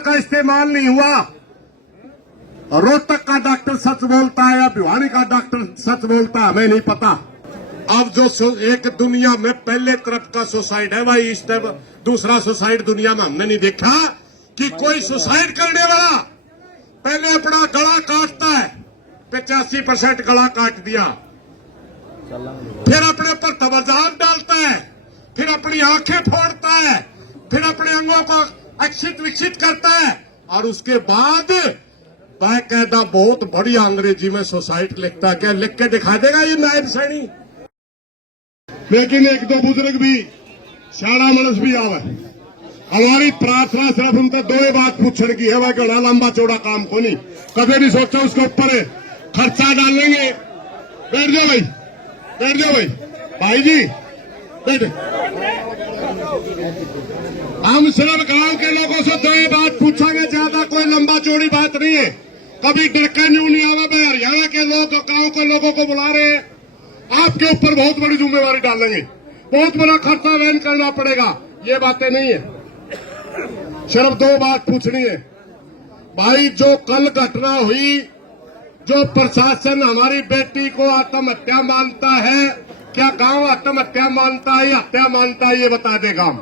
का इस्तेमाल नहीं हुआ। रोहतक का डॉक्टर सच बोलता है या भिवानी का डॉक्टर सच बोलता है, हमें नहीं पता। अब जो एक दुनिया में पहले तरफ का सुसाइड है भाई, इस तरफ दूसरा सुसाइड दुनिया में हमने नहीं देखा कि कोई सुसाइड करने वाला पहले अपना गला काटता है, 85% गला काट दिया, फिर अपने पर तवज्जो डालता है, फिर अपनी आंखें फोड़ता है, फिर अपने अंगों को अक्षित विक्षित करता है, और उसके बाद बाकायदा बहुत बढ़िया अंग्रेजी में सुसाइड लिखता है। क्या लिख के दिखा देगा ये नायब सैनी? लेकिन एक दो बुजुर्ग भी, सियाणा मनस भी आवे। हमारी प्रार्थना सिर्फ उनसे दो ही बात पूछने की है, वह घना लंबा चौड़ा काम को नहीं, कभी नहीं सोचा उसके ऊपर खर्चा डालेंगे। बैठ जाओ भाई, बैठ जाओ भाई, भाई जी बैठे। हम सिर्फ गांव के लोगों से दो ही बात पूछेंगे, ज्यादा कोई लंबा चौड़ी बात नहीं है। कभी डरका न्यू नहीं आवा। भाई हरियाणा के लोग गांव के लोगों को बुला रहे हैं, आपके ऊपर बहुत बड़ी जिम्मेवारी डालेंगे, बहुत बड़ा खर्चा वहन करना पड़ेगा। ये बातें नहीं है, सिर्फ दो बात पूछनी है। भाई जो कल घटना हुई, जो प्रशासन हमारी बेटी को आत्महत्या मानता है, क्या गांव आत्महत्या मानता है या हत्या मानता है, ये बता दे गांव।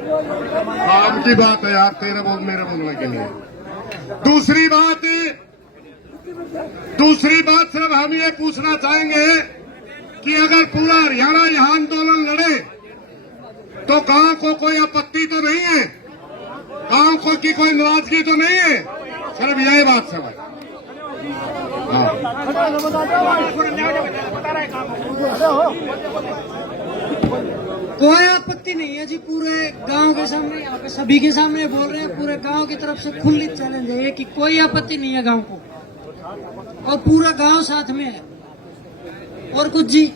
काम की बात है यार, तेरे बोल मेरे बोलने के लिए। दूसरी बात सिर्फ हम ये पूछना चाहेंगे कि अगर पूरा हरियाणा यहां आंदोलन लड़े तो गांव को कोई आपत्ति तो नहीं है, गांव को की कोई नाराजगी तो नहीं है, सिर्फ यही बात है भाई। कोई आपत्ति नहीं है जी, पूरे गांव के सामने, यहाँ पे सभी के सामने बोल रहे हैं, पूरे गांव की तरफ से खुली चैलेंज है कि कोई आपत्ति नहीं है गांव को, और पूरा गांव साथ में है। और कुछ जी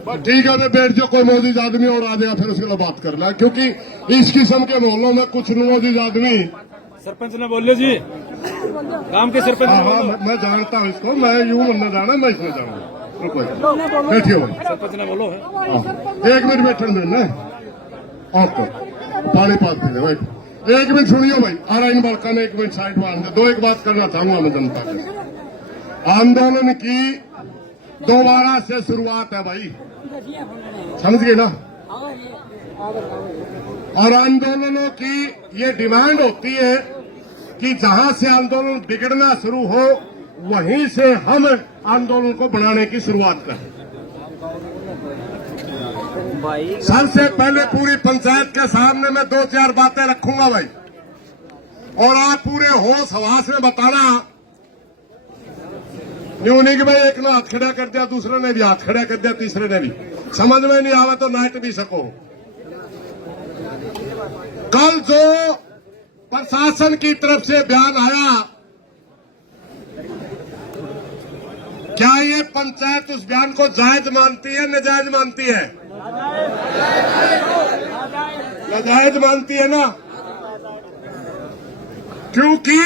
ठीक है, बैठ जाओ, कोई मौजूद आदमी और आ जाएगा, फिर उसके लिए बात कर ला, क्योंकि इस किस्म के मोहल्लों में कुछ मौजूद आदमी। सरपंच ने बोले जी, गांव के सरपंच। हाँ, मैं जानता हूँ इसको, मैं यूं मन जाना, मैं इसमें जाऊंगा। बैठिए भाई, सरपंच ने बोलो है। एक मिनट बैठन देना और तो पानी पास दे भाई। एक मिनट सुनियो भाई, आराइन बालका ने एक मिनट साइड में आने दो। एक बात करना चाहूंगा मैं जनता से। आंदोलन की दोबारा से शुरुआत है भाई, समझ गए ना? और आंदोलनों की ये डिमांड होती है कि जहां से आंदोलन बिगड़ना शुरू हो, वहीं से हम आंदोलन को बढ़ाने की शुरुआत करें। सबसे पहले पूरी पंचायत के सामने मैं दो चार बातें रखूंगा भाई, और आप पूरे होश हवास में बताना। यूं नहीं कि भाई एक ने हाथ खड़ा कर दिया, दूसरे ने भी हाथ खड़ा कर दिया, तीसरे ने भी, समझ में नहीं आवे तो नाट भी सको। कल जो प्रशासन की तरफ से बयान आया, क्या ये पंचायत उस बयान को जायज मानती है, नाजायज मानती है? नाजायज मानती है ना, क्योंकि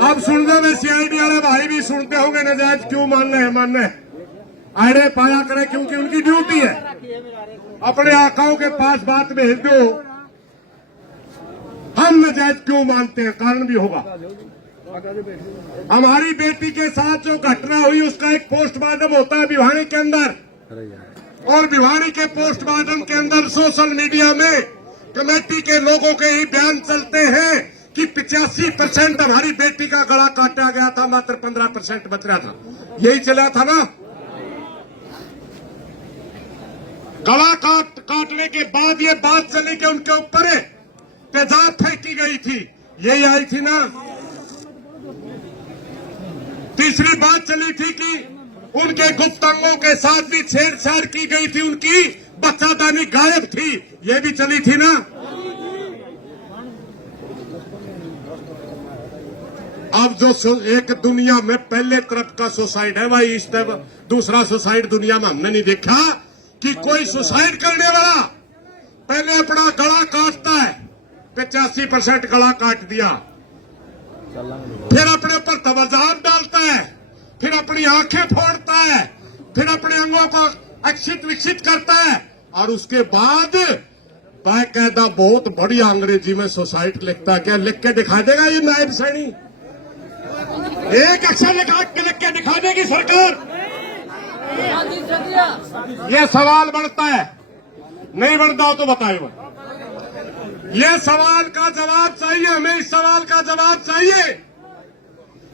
अब सुनने में सीआईडी वाले भाई भी सुनते होंगे नाजायज क्यों मानने आड़े पाया करे, क्योंकि उनकी ड्यूटी है। अपने आकाओं के पास बात भेज दो, हम नाजायज क्यों मानते हैं, कारण भी होगा। हमारी बेटी के साथ जो घटना हुई, उसका एक पोस्टमार्टम होता है भिवानी के अंदर, और भिवानी के पोस्टमार्टम के अंदर सोशल मीडिया में कमेटी के लोगों के ही बयान चलते हैं कि 85% हमारी बेटी का गला काटा गया था, मात्र 15% बच रहा था। यही चला था ना? गला काटने के बाद ये बात चली कि उनके ऊपर तेजाब फेंकी गई थी, यही आई थी ना? तीसरी बात चली थी कि उनके गुप्त अंगों के साथ भी छेड़छाड़ की गई थी, उनकी बच्चादानी गायब थी, ये भी चली थी ना? अब जो एक दुनिया में पहले तरफ का सुसाइड है भाई, इस तरफ दूसरा सुसाइड दुनिया में हमने नहीं देखा कि कोई सुसाइड करने वाला पहले अपना गला काटता है, 85% गला काट दिया, फिर अपने पर तवज्जो डालता है, फिर अपनी आंखें फोड़ता है, फिर अपने अंगों को अक्षित विक्षित करता है, और उसके बाद बाकायदा बहुत बढ़िया अंग्रेजी में सोसाइटी लिखता है। क्या लिख के दिखा देगा ये नायब सैनी? एक अक्षर लिख के दिखा देगी सरकार? ये सवाल बनता है, नहीं बनता हो तो बताइए। ये सवाल का जवाब चाहिए हमें, इस सवाल का जवाब चाहिए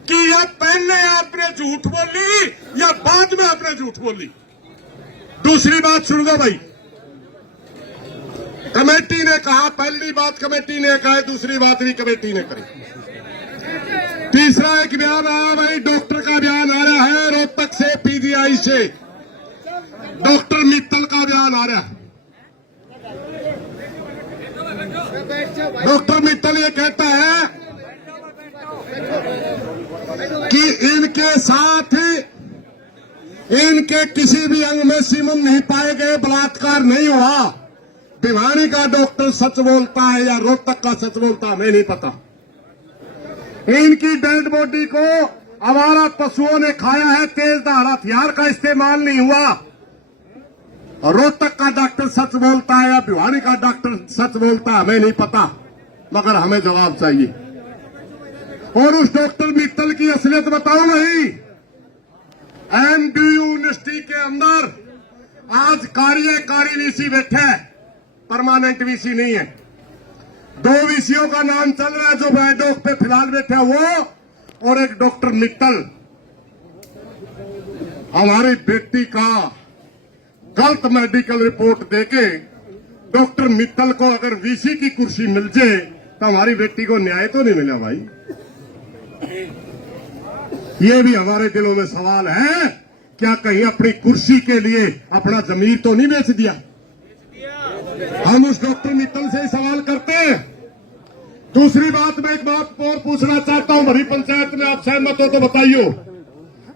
कि ये पहले आपने झूठ बोली या बाद में आपने झूठ बोली। दूसरी बात सुन लो भाई, कमेटी ने कहा, पहली बात कमेटी ने कहा, दूसरी बात भी कमेटी ने करी। तीसरा एक बयान आया भाई, डॉक्टर का बयान आ रहा है रोहतक से, पीजीआई से डॉक्टर मित्तल का बयान आ रहा है। डॉक्टर मित्तल ये कहता है कि इनके साथ इनके किसी भी अंग में सीमन नहीं पाए गए, बलात्कार नहीं हुआ। भिवानी का डॉक्टर सच बोलता है या रोहतक का सच बोलता है हमें नहीं पता। इनकी डेड बॉडी को आवारा पशुओं ने खाया है, तेजधार हथियार का इस्तेमाल नहीं हुआ। रोहतक का डॉक्टर सच बोलता है या भिवानी का डॉक्टर सच बोलता है हमें नहीं पता, मगर हमें जवाब चाहिए। और उस डॉक्टर मित्तल की असलियत बताऊं नहीं। एमडीयू यूनिवर्सिटी के अंदर आज कार्यकारी वीसी बैठे है, परमानेंट वीसी नहीं है। 2 वीसीओं का नाम चल रहा है जो बैडोक पे फिलहाल बैठे हैं, वो और एक डॉक्टर मित्तल। हमारी बेटी का गलत मेडिकल रिपोर्ट देके डॉक्टर मित्तल को अगर वीसी की कुर्सी मिल जाए तो हमारी बेटी को न्याय तो नहीं मिला भाई। ये भी हमारे दिलों में सवाल है, क्या कहीं अपनी कुर्सी के लिए अपना जमीर तो नहीं बेच दिया? हम उस डॉक्टर मित्तल से ही सवाल करते हैं। दूसरी बात, मैं एक बात और पूछना चाहता हूं, भरी पंचायत में आप सहमत हो तो बताइए।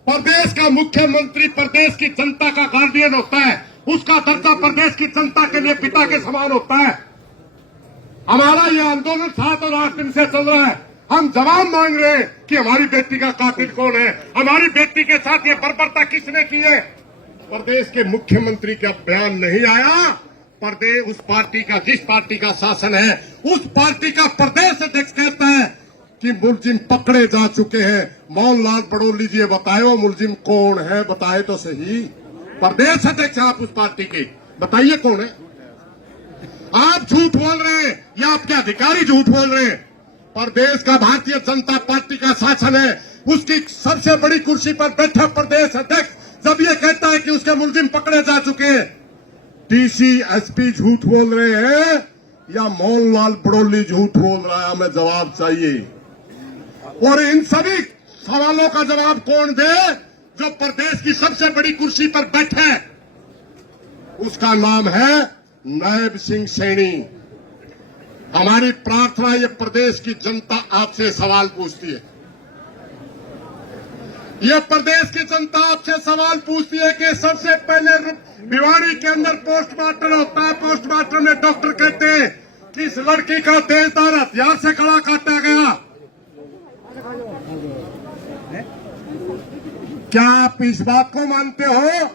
प्रदेश का मुख्यमंत्री प्रदेश की जनता का गार्डियन होता है, उसका दर्जा प्रदेश की जनता के लिए पिता के समान होता है। हमारा यह आंदोलन 7 और 8 दिन से चल रहा है। हम जवाब मांग रहे हैं कि हमारी बेटी का कातिल कौन है, हमारी बेटी के साथ ये बर्बरता किसने की है। प्रदेश के मुख्यमंत्री का बयान नहीं आया। प्रदेश उस पार्टी का, जिस पार्टी का शासन है, उस पार्टी का प्रदेश अध्यक्ष कहता है कि मुलजिम पकड़े जा चुके हैं। मोहनलाल बड़ोली जी बताए वो मुलजिम कौन है, बताए तो सही। प्रदेश अध्यक्ष आप उस पार्टी के, बताइए कौन है। आप झूठ बोल रहे हैं या आपके अधिकारी झूठ बोल रहे हैं। प्रदेश का भारतीय जनता पार्टी का शासन है, उसकी सबसे बड़ी कुर्सी पर बैठा प्रदेश अध्यक्ष जब ये कहता है कि उसके मुलजिम पकड़े जा चुके हैं, डीसी एसपी झूठ बोल रहे हैं या मोहनलाल बड़ोली झूठ बोल रहा है? हमें जवाब चाहिए। और इन सभी सवालों का जवाब कौन दे? जो प्रदेश की सबसे बड़ी कुर्सी पर बैठा है, उसका नाम है नायब सिंह सैनी। हमारी प्रार्थना, ये प्रदेश की जनता आपसे सवाल पूछती है। ये प्रदेश की जनता आपसे सवाल पूछती है कि सबसे पहले भिवानी के अंदर पोस्टमार्टम होता है, पोस्टमार्टम में डॉक्टर कहते हैं कि इस लड़की का तेजधार हथियार से गला काटा गया। क्या आप इस बात को मानते हो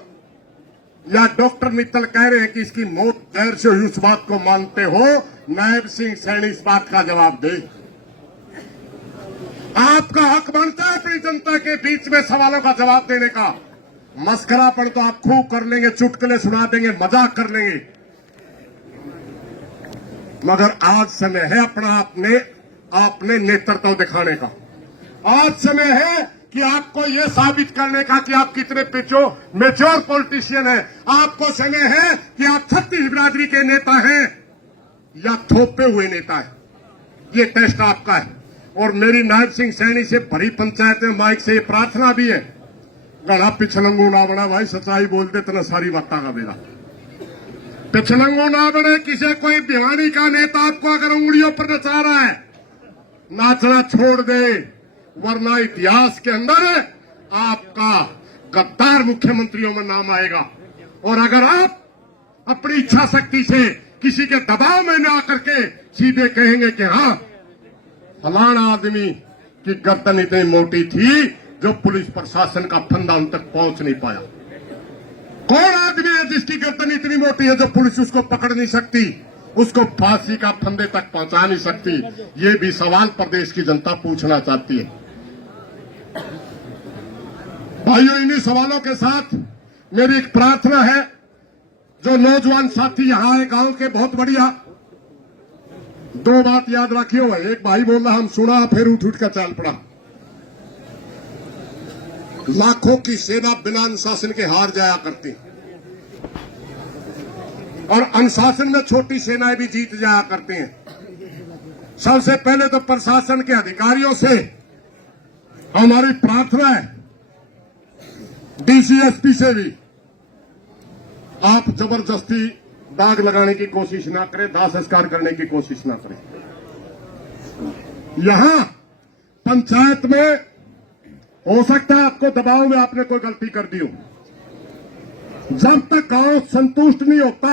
या डॉक्टर मित्तल कह रहे हैं कि इसकी मौत जहर से हुई, उस बात को मानते हो? नायब सिंह सैनी इस बात का जवाब दे। आपका हक बनता है अपनी जनता के बीच में सवालों का जवाब देने का। मस्करापन तो आप खूब कर लेंगे, चुटकुले सुना देंगे, मजाक कर लेंगे, मगर आज समय है अपना आपने नेतृत्व दिखाने का। आज समय है कि आपको यह साबित करने का कि आप कितने मेच्योर पॉलिटिशियन हैं। आपको समय है कि आप छत्तीस बिरादरी के नेता हैं या थोपे हुए नेता हैं। ये टेस्ट आपका है। और मेरी नायब सिंह सैनी से भरी पंचायत में माइक से ये प्रार्थना भी है, गड़ा पिछलंगू ना बना भाई, सच्चाई बोल दे तना सारी बातें का मेरा पिछलंगू ना बने। किसी कोई भिवानी का नेता आपको अगर उंगलियों पर नचा रहा है, नाचना छोड़ दे, वरना इतिहास के अंदर आपका गद्दार मुख्यमंत्रियों में नाम आएगा। और अगर आप अपनी इच्छा शक्ति से किसी के दबाव में न आकर के सीधे कहेंगे कि हाँ फलाना आदमी की गर्दन इतनी मोटी थी जो पुलिस प्रशासन का फंदा उन तक पहुंच नहीं पाया। कौन आदमी है जिसकी गर्दन इतनी मोटी है जो पुलिस उसको पकड़ नहीं सकती? उसको फांसी का फंदे तक पहुंचा नहीं सकती? ये भी सवाल प्रदेश की जनता पूछना चाहती है। भाइयों, इन्हीं सवालों के साथ मेरी एक प्रार्थना है, जो नौजवान साथी यहां आए गांव के, बहुत बढ़िया, दो बात याद रखियो। एक भाई बोल रहा हम सुना, फिर उठ उठ कर चल पड़ा। लाखों की सेना बिना अनुशासन के हार जाया करती, और अनुशासन में छोटी सेनाएं भी जीत जाया करती हैं। सबसे पहले तो प्रशासन के अधिकारियों से हमारी प्रार्थना है, डीसीएसपी से भी, आप जबरदस्ती दाग लगाने की कोशिश ना करें, दाह संस्कार करने की कोशिश ना करें। यहां पंचायत में हो सकता है आपको दबाव में आपने कोई गलती कर दी हो। जब तक गांव संतुष्ट नहीं होता,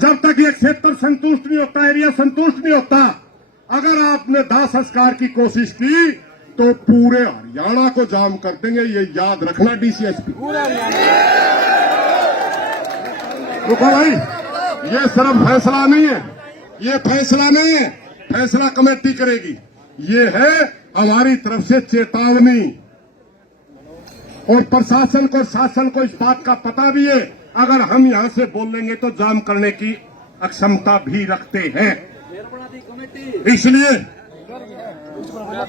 जब तक ये क्षेत्र संतुष्ट नहीं होता, एरिया संतुष्ट नहीं होता, अगर आपने दाह संस्कार की कोशिश की तो पूरे हरियाणा को जाम कर देंगे। ये याद रखना डीसीएसपी। रुको भाई, ये सिर्फ फैसला नहीं है, ये फैसला नहीं है, फैसला कमेटी करेगी। ये है हमारी तरफ से चेतावनी, और प्रशासन को, शासन को इस बात का पता भी है, अगर हम यहां से बोल लेंगे तो जाम करने की अक्षमता भी रखते हैं। इसलिए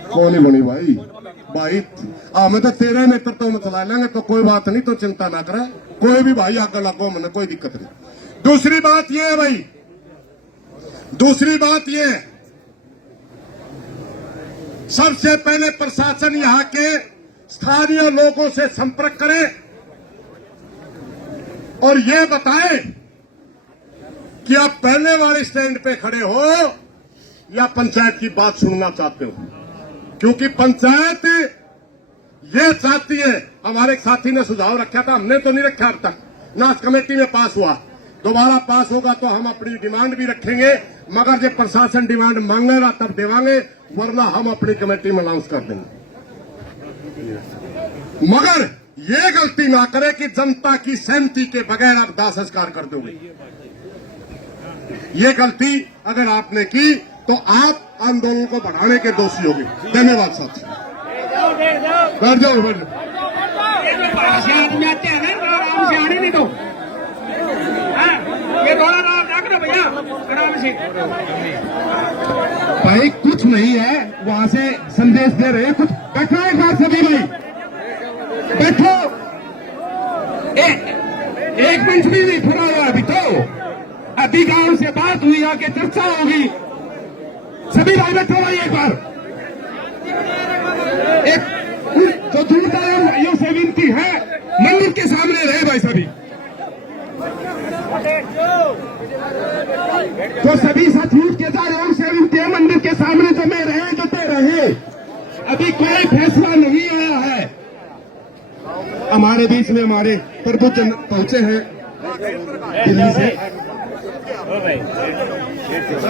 कौन ही बनी भाई हमें तो तेरे नेतृत्व में चला लेंगे, तो कोई बात नहीं, तो चिंता ना करे, कोई भी भाई आगे लगो, मैंने कोई दिक्कत नहीं। दूसरी बात यह है भाई, दूसरी बात यह है, सबसे पहले प्रशासन यहां के स्थानीय लोगों से संपर्क करे और यह बताए कि आप पहले वाले स्टैंड पे खड़े हो या पंचायत की बात सुनना चाहते हो। क्योंकि पंचायत ये चाहती है, हमारे एक साथी ने सुझाव रखा था, हमने तो नहीं रखा अब तक, ना कमेटी में पास हुआ, दोबारा पास होगा तो हम अपनी डिमांड भी रखेंगे, मगर जब प्रशासन डिमांड मांगेगा तब देवांगे, वरना हम अपनी कमेटी में अनाउंस कर देंगे। मगर ये गलती ना करे कि जनता की सहमति के बगैर आप दाह संस्कार कर दोगे। ये गलती अगर आपने की तो आप आंदोलन को बढ़ाने के दोषी होंगे। धन्यवाद साथी। बैठ जाओ, बैठ जाओ। आदमी आते हैं ना, आराम से आने नहीं दो। ये रोड़ा रख दो भैया, आराम से। भाई कुछ नहीं है, वहां से संदेश दे रहे हैं कुछ। बैठो एक बार सभी भाई, बैठो। एक मिनट भी नहीं खड़ा हुआ अभी तो, अभी गांव से बात हुई, आके चर्चा होगी। सभी भाई बैठो भाई एक बार। एक जो दूरदार भाइयों से विनती है, मंदिर के सामने रहे भाई सभी, तो सभी साथियों के दारों से विनती है, मंदिर के सामने जमे रहे, जुटे रहे। अभी कोई फैसला नहीं आया है। हमारे बीच में हमारे प्रभु जन पहुंचे हैं दिल्ली से।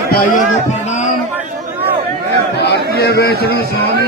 भाइयों को प्रणाम। मैं भारतीय वैष्णव स्वामी